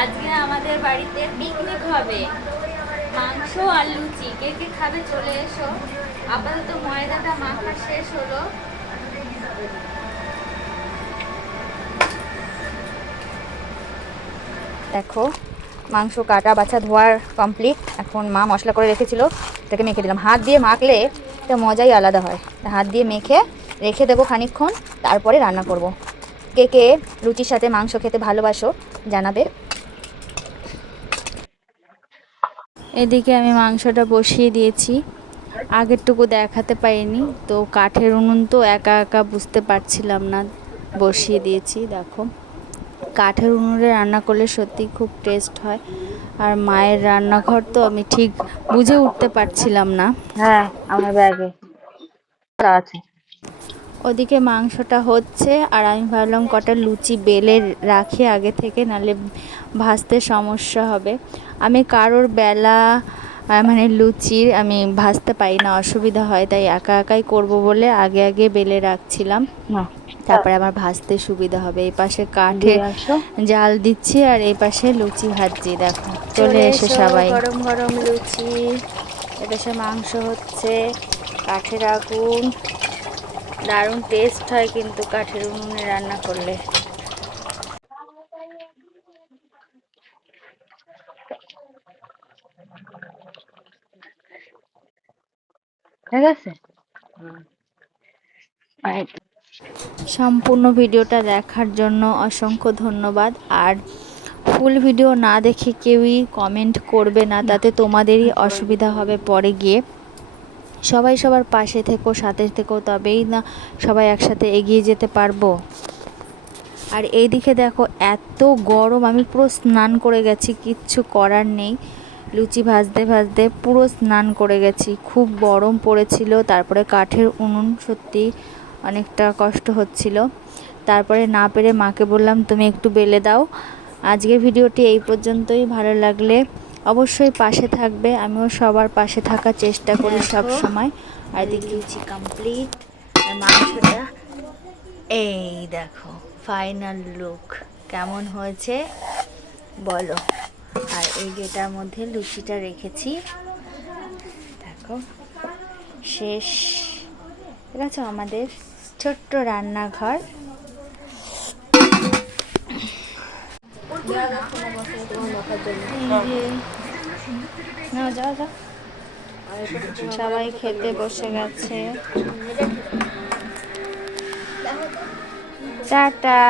আজকে আমাদের বাড়িতে পিকনিক হবে, মাংস আর লুচি। কে কে খাবে চলে এসো। আপাতত ময়দাটা মাখা শেষ হলো। দেখো মাংস কাটা বাছা ধোয়ার কমপ্লিট। এখন মা মশলা করে রেখেছিল, এটাকে মেখে দিলাম। হাত দিয়ে মাখলে এটা মজাই আলাদা হয়। হাত দিয়ে মেখে রেখে দেবো খানিকক্ষণ, তারপরে রান্না করব। কে কে লুচির সাথে মাংস খেতে ভালোবাসো জানাবে। এদিকে আমি মাংসটা বসিয়ে দিয়েছি, আগেরটুকু দেখাতে পারিনি তো, কাঠের উনুন তো একা একা বুঝতে পারছিলাম না, বসিয়ে দিয়েছি। দেখো কাঠের উনুনে রান্না করলে সত্যি খুব টেস্ট হয়। আর মায়ের রান্নাঘর তো আমি ঠিক বুঝে উঠতে পারছিলাম না। হ্যাঁ, আমার ব্যাগে আছে। ওদিকে মাংসটা হচ্ছে আর আমি ভাবলাম কটা লুচি বেলে রাখি আগে থেকে, নাহলে ভাজতে সমস্যা হবে। আমি কারোর বেলা মানে লুচির আমি ভাজতে পারি না, অসুবিধা হয়, তাই একা একাই করব বলে আগে আগে বেলে রাখছিলাম, তারপরে আমার ভাজতে সুবিধা হবে। এই পাশে কাঠে জাল দিচ্ছি আর এই পাশে লুচি ভাজছি। দেখো চলে এসে সবাই, গরম গরম লুচি, এপাশে মাংস হচ্ছে, কাঠের আগুন, দারুণ টেস্ট হয় কিন্তু কাঠের উনুনে রান্না করলে। ঠিক আছে। সম্পূর্ণ ভিডিওটা দেখার জন্য অসংখ্য ধন্যবাদ। আর ফুল ভিডিও না দেখে কেউই কমেন্ট করবে না, তাতে তোমাদেরই অসুবিধা হবে পরে গিয়ে। সবাই সবার পাশে থেকো, সাথে থেকো, তবেই না সবাই একসাথে এগিয়ে যেতে পারবো। আর এইদিকে দেখো এত গরম, আমি পুরো স্নান করে গেছি, কিচ্ছু করার নেই। লুচি ভাজতে ভাজতে পুরো স্নান করে গেছি, খুব গরম পড়েছিল। তারপরে কাঠের উনুন, সত্যি অনেকটা কষ্ট হচ্ছিল। তারপরে না পেরে মাকে বললাম তুমি একটু বেলে দাও। আজকের ভিডিওটি এই পর্যন্তই। ভালো লাগলে অবশ্যই পাশে থাকবে, আমিও সবার পাশে থাকার চেষ্টা করি সব সময়। আর এদিকে লুচি কমপ্লিট, আর মাংসটা এই দেখো ফাইনাল লুক কেমন হয়েছে বলো। আর এই যেটার মধ্যে লুচিটা রেখেছি দেখো, শেষ। ঠিক আছে, আমাদের ছোট্ট রান্নাঘর। যাও যাও, সবাই খেতে বসে গেছে। টাটা।